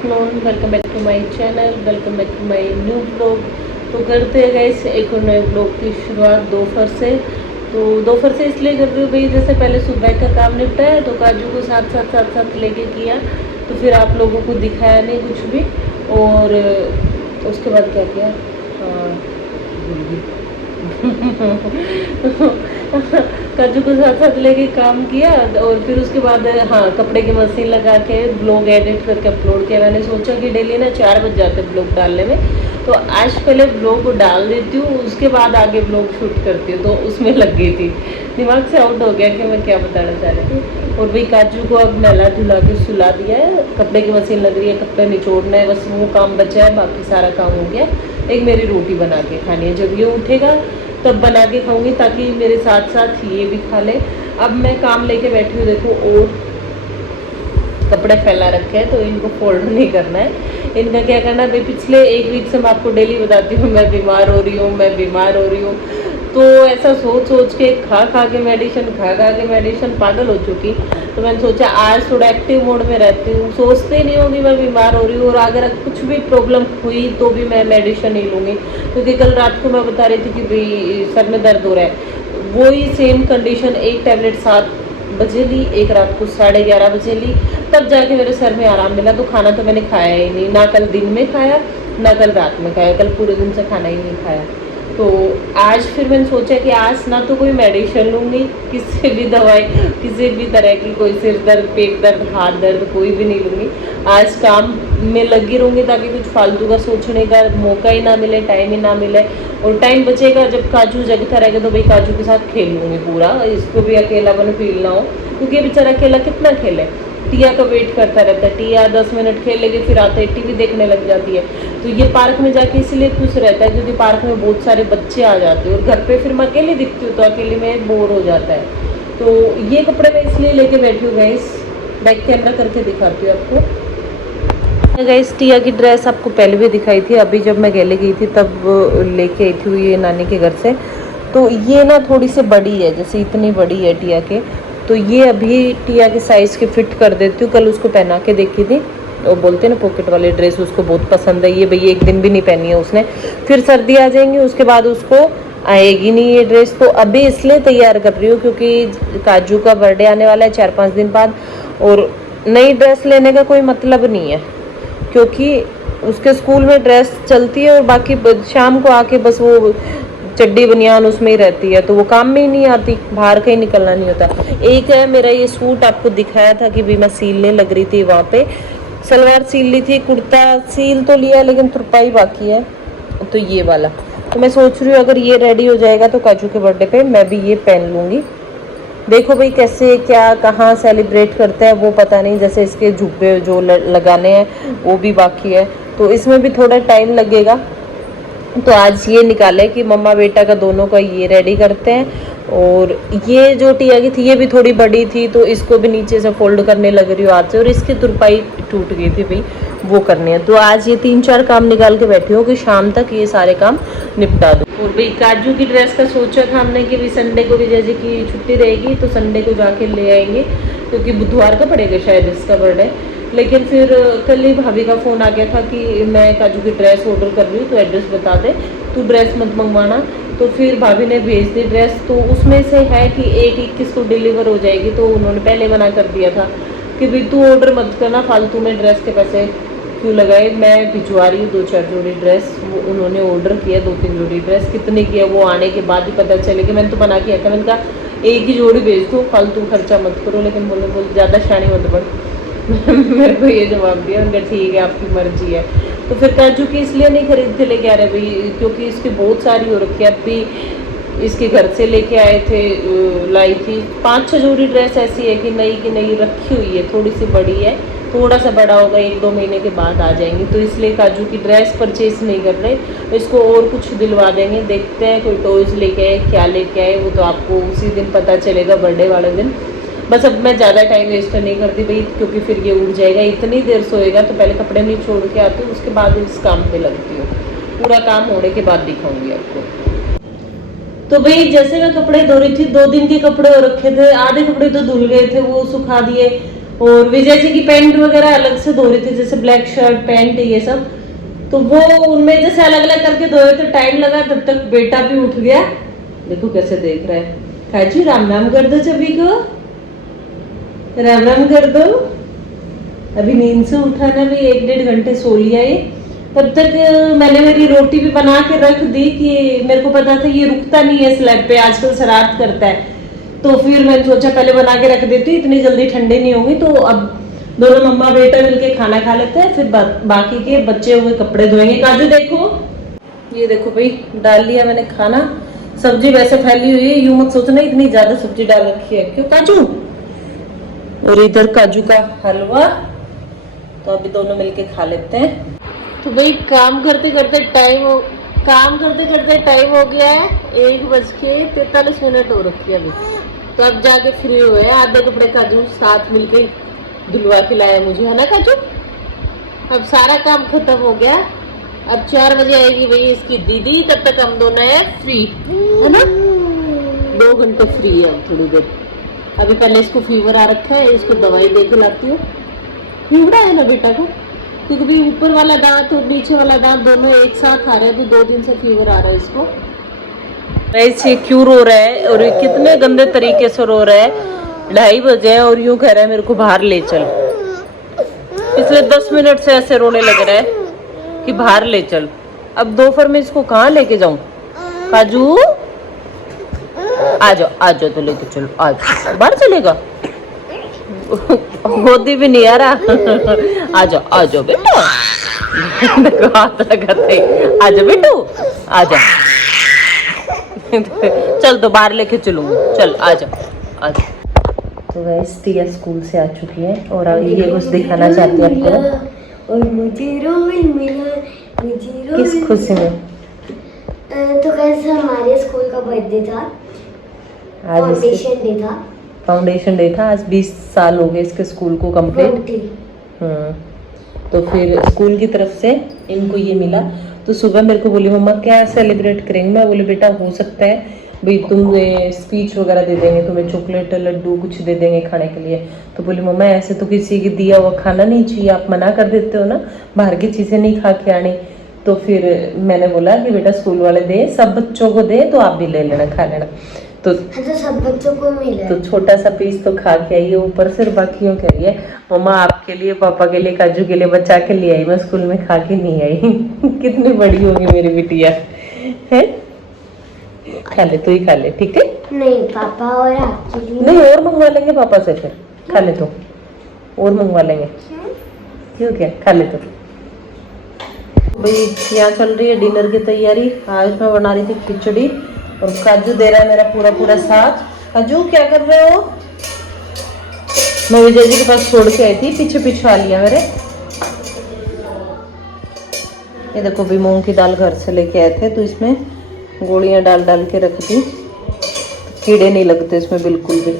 Afternoon, welcome back to my channel, welcome back to my new blog. तो करते हैं guys एक और नए ब्लॉग की शुरुआत दोपहर से। तो दोपहर से इसलिए कर रही हूँ भाई, जैसे पहले सुबह का काम निपटाया तो काजू को साथ लेके किया, तो फिर आप लोगों को दिखाया नहीं कुछ भी। और उसके बाद क्या किया, हाँ काजू को साथ लेके काम किया। और फिर उसके बाद हाँ कपड़े की मशीन लगा के ब्लॉग एडिट करके अपलोड किया। मैंने सोचा कि डेली ना 4 बज जाते ब्लॉग डालने में, तो आज पहले ब्लॉग को डाल देती हूँ, उसके बाद आगे ब्लॉग शूट करती हूँ। तो उसमें लग गई थी, दिमाग से आउट हो गया कि मैं क्या बताना चाह रही थी। और भाई काजू को अब नहला धुला के सुला दिया है, कपड़े की मशीन लग रही है, कपड़े निचोड़ना है, बस वो काम बचा है, बाकी सारा काम हो गया। एक मेरी रोटी बना के खानी है, जब ये उठेगा तब बना के खाऊंगी, ताकि मेरे साथ साथ ये भी खा ले। अब मैं काम लेके बैठी हूँ, देखो और कपड़े फैला रखे हैं, तो इनको फोल्ड नहीं करना है। इनका क्या करना है भाई, पिछले 1 वीक से मैं आपको डेली बताती हूँ मैं बीमार हो रही हूँ, मैं बीमार हो रही हूँ। तो ऐसा सोच के खा के मेडिसिन पागल हो चुकी। तो मैंने सोचा आज थोड़ा एक्टिव मोड में रहती हूँ, सोचते नहीं होगी मैं बीमार हो रही हूँ, और अगर कुछ भी प्रॉब्लम हुई तो भी मैं मेडिसिन नहीं लूँगी। क्योंकि कल रात को मैं बता रही थी कि भाई सर में दर्द हो रहा है, वही सेम कंडीशन, एक टैबलेट 7 बजे ली, एक रात को 11:30 बजे ली, तब जाके मेरे सर में आराम मिला। तो खाना तो मैंने खाया ही नहीं, ना कल दिन में खाया ना कल रात में खाया, कल पूरे दिन से खाना ही नहीं खाया। तो आज फिर मैंने सोचा कि आज ना तो कोई मेडिसिन लूँगी, किसी भी दवाई, किसी भी तरह की, कोई सिर दर्द, पेट दर्द, हाथ दर्द, कोई भी नहीं लूँगी। आज काम में लगी रहूँगी, ताकि कुछ फालतू का सोचने का मौका ही ना मिले, टाइम ही ना मिले। और टाइम बचेगा जब काजू जगता रहेगा तो भाई काजू के साथ खेल लूँगी पूरा, इसको भी अकेलापन फील ना हो, क्योंकि ये बेचारा अकेला कितना खेले। टिया का वेट करता रहता है, टिया 10 मिनट खेल लेगी, फिर आते ही टीवी देखने लग जाती है। तो ये पार्क में जाके इसलिए खुश रहता है क्योंकि पार्क में बहुत सारे बच्चे आ जाते हैं, और घर पे फिर मैं अकेली दिखती हूँ तो अकेले में बोर हो जाता है। तो ये कपड़े मैं इसलिए लेके बैठी हूँ गाइस, बैक कैमरा करके दिखाती हूँ आपको। गाइस टिया की ड्रेस आपको पहले भी दिखाई थी, अभी जब मैं गले गई थी तब लेके आई थी ये नानी के घर से। तो ये ना थोड़ी सी बड़ी है, जैसे इतनी बड़ी है टिया के, तो ये अभी टिया के साइज़ के फिट कर देती हूँ। कल उसको पहना के देखी थी, वो बोलते हैं ना पॉकेट वाली ड्रेस उसको बहुत पसंद है, ये भैया 1 दिन भी नहीं पहनी है उसने। फिर सर्दी आ जाएंगी, उसके बाद उसको आएगी नहीं ये ड्रेस। तो अभी इसलिए तैयार कर रही हूँ क्योंकि काजू का बर्थडे आने वाला है 4-5 दिन बाद, और नई ड्रेस लेने का कोई मतलब नहीं है, क्योंकि उसके स्कूल में ड्रेस चलती है और बाकी शाम को आके बस वो चड्डी बनियान उसमें ही रहती है, तो वो काम में ही नहीं आती, बाहर कहीं निकलना नहीं होता। एक है मेरा ये सूट, आपको दिखाया था कि भी मैं सीलने लग रही थी, वहाँ पे सलवार सील ली थी, कुर्ता सील तो लिया लेकिन तुरपाई बाकी है। तो ये वाला तो मैं सोच रही हूँ अगर ये रेडी हो जाएगा तो काजू के बर्थडे पे मैं भी ये पहन लूँगी। देखो भाई कैसे क्या कहाँ सेलिब्रेट करते हैं वो पता नहीं, जैसे इसके झुब्बे जो लगाने हैं वो भी बाकी है, तो इसमें भी थोड़ा टाइम लगेगा। तो आज ये निकाले कि मम्मा बेटा का दोनों का ये रेडी करते हैं। और ये जो टिया की थी ये भी थोड़ी बड़ी थी, तो इसको भी नीचे से फोल्ड करने लग रही हूँ हाथ से, और इसकी तुरपाई टूट गई थी भाई, वो करनी है। तो आज ये 3-4 काम निकाल के बैठी हूँ कि शाम तक ये सारे काम निपटा दूँ। और भाई काजू की ड्रेस का सोचा था हमने कि भाई संडे को भी जैसे कि छुट्टी रहेगी तो संडे को जाके ले आएंगे, क्योंकि बुधवार का पड़ेगा शायद इसका बर्थडे। लेकिन फिर कल ही भाभी का फ़ोन आ गया था कि मैं काजू की ड्रेस ऑर्डर कर रही हूँ, तो एड्रेस बता दे, तू ड्रेस मत मंगवाना। तो फिर भाभी ने भेज दी ड्रेस, तो उसमें से है कि 1-21 को डिलीवर हो जाएगी, तो उन्होंने पहले मना कर दिया था कि भाई तू ऑर्डर मत करना, फालतू में ड्रेस के पैसे क्यों लगाए। मैं भिजवा रही हूँ 2-4 जोड़ी ड्रेस, वो उन्होंने ऑर्डर किया 2-3 जोड़ी ड्रेस, कितने की है वो आने के बाद ही पता चलेगी। मैंने तो मना किया था, मैंने कहा एक ही जोड़ी भेज दो, फालतू खर्चा मत करो। लेकिन बोले ज़्यादा शानी मत बढ़ मेरे को ये जवाब दिया, उनका ठीक है आपकी मर्जी है। तो फिर काजू की इसलिए नहीं खरीद के लेके आ रहे भाई, क्योंकि इसकी बहुत सारी हो रखी है। अभी इसके घर से लेके आए थे, लाई थी 5-6 जोड़ी ड्रेस, ऐसी है कि नई रखी हुई है, थोड़ी सी बड़ी है, थोड़ा सा बड़ा होगा 1-2 महीने के बाद आ जाएंगी। तो इसलिए काजू की ड्रेस परचेज नहीं कर रहे, इसको और कुछ दिलवा देंगे। देखते हैं कोई टॉयज़ लेके आए, क्या लेके आए, वो तो आपको उसी दिन पता चलेगा, बर्थडे वाले दिन। बस अब मैं ज़्यादा टाइम वेस्ट नहीं करती भाई, क्योंकि फिर ये उड़ जाएगा, इतनी देर सोएगा। तो पहले कपड़े नहीं छोड़ के आती हूँ, उसके बाद इस काम पे लगती हूँ, पूरा काम होने के बाद दिखाऊंगी आपको। तो भाई जैसे मैं कपड़े धो रही थी, 2 दिन के कपड़े हो रखे थे, आधे कपड़े तो धुल गए थे, वो सुखा दिए। और विजय जी की पैंट वगैरह अलग से धो रही थी, जैसे ब्लैक शर्ट पैंट ये सब, तो वो उनमें जैसे अलग अलग करके धोए तो टाइम लगा, तब तक बेटा भी उठ गया। देखो कैसे देख रहा है। काजू राम राम कर दो सभी को, राम राम कर दो। अभी नींद से उठा ना, भी 1-1.5 घंटे सो लिया ये। तब तक मैंने मेरी रोटी भी बना के रख दी कि मेरे को पता था ये रुकता नहीं है स्लैब पे, आजकल शरारत करता है, तो फिर मैंने सोचा पहले बना के रख देती, इतनी जल्दी ठंडे नहीं होंगी। तो अब दोनों मम्मा बेटा मिलके खाना खा लेते हैं, फिर बाकी के बचे हुए कपड़े धोएंगे। काजू देखो, ये देखो भाई डाल लिया मैंने खाना। सब्जी वैसे फैली हुई है, यूं मत सोचना इतनी ज्यादा सब्जी डाल रखी है, क्यों काजू। और इधर काजू का हलवा, तो अभी दोनों मिलके खा लेते हैं। तो भाई काम करते करते टाइम हो गया है, 1:43 हो रखी है अभी। तो अब जाके फ्री हुए हैं, आधे कपड़े काजू साथ मिलके धुलवा के लाया मुझे, है ना काजू। अब सारा काम खत्म हो गया। अब 4 बजे आएगी भाई इसकी दीदी, तब तक हम दोनों है फ्री, है ना। 2 घंटे फ्री है थोड़ी देर। अभी पहले इसको फीवर आ रखा है, इसको दवाई दे के लाती हूँ। फीवर है ना बेटा को, क्योंकि ऊपर वाला दांत और नीचे वाला दांत दोनों एक साथ आ रहे हैं, तो 2 दिन से फीवर आ रहा है इसको। ऐसे क्यों रो रहा है, और कितने गंदे तरीके से रो रहा है। 2:30 बजे और यूं कह रहा है मेरे को बाहर ले चल। पिछले 10 मिनट से ऐसे रोने लग रहा है कि बाहर ले चल। अब दोपहर में इसको कहाँ लेके जाऊं। काजू आ जाओ तो लेके चलो, आ जाओ। बाहर चलेगा, गोदी भी नहीं आ रहा। आ जाओ बेटा, देखो हाथ लगाते, आ जाओ बेटू, आ जाओ। चल तो बाहर लेके चलूंगा, चल आ जाओ। तो वैसे टिया स्कूल से आ चुकी है और ये कुछ दिखाना चाहती है आपको। और मुझे रोल मिला, किस खुशी में? तो कैसे हमारे स्कूल का बर्थडे था, फाउंडेशन डे था। आज 20 साल हो गए इसके स्कूल को कंप्लीट। तो फिर स्कूल की तरफ से इनको ये मिला। तो सुबह मेरे को बोली मम्मा क्या सेलिब्रेट करेंगे। मैं बोली बेटा हो सकता है भाई तुम्हें स्पीच वगैरह दे देंगे, तुम्हें चॉकलेट लड्डू कुछ दे देंगे खाने के लिए। तो बोली मम्मा ऐसे तो किसी की दिया हुआ खाना नहीं चाहिए, आप मना कर देते हो ना, बाहर की चीज़ें नहीं खा के आनी। तो फिर मैंने बोला कि बेटा स्कूल वाले दे, सब बच्चों को दे, तो आप भी ले लेना खा लेना। तो सब बच्चों को मिला। तो छोटा सा पीस तो खा के आई है, ऊपर से बाकियों के लिए मम्मा आपके लिए, पापा के लिए, काजू के लिए बचा के ले आई, मैं स्कूल में खा के नहीं आई। कितनी बड़ी होगी मेरी बिटिया है। खा ले, तू ही खा ले, ठीक है। नहीं पापा और आपके लिए नहीं, और मंगवा लेंगे पापा से, फिर खा ले तो, और मंगवा लेंगे, ठीक है खा ले तो। भाई यहाँ चल रही है डिनर की तैयारी। आज मैं बना रही थी खिचड़ी और काजू दे रहा है मेरा पूरा पूरा साथ। काजू क्या कर रहे हो? मैं विजय जी के पास छोड़ के आई थी, पीछे पीछे आ लिया मेरे। ये देखो भी मूंग की दाल घर से लेके आए थे, तो इसमें गोलियां डाल डाल के रख दी, कीड़े नहीं लगते इसमें बिल्कुल भी।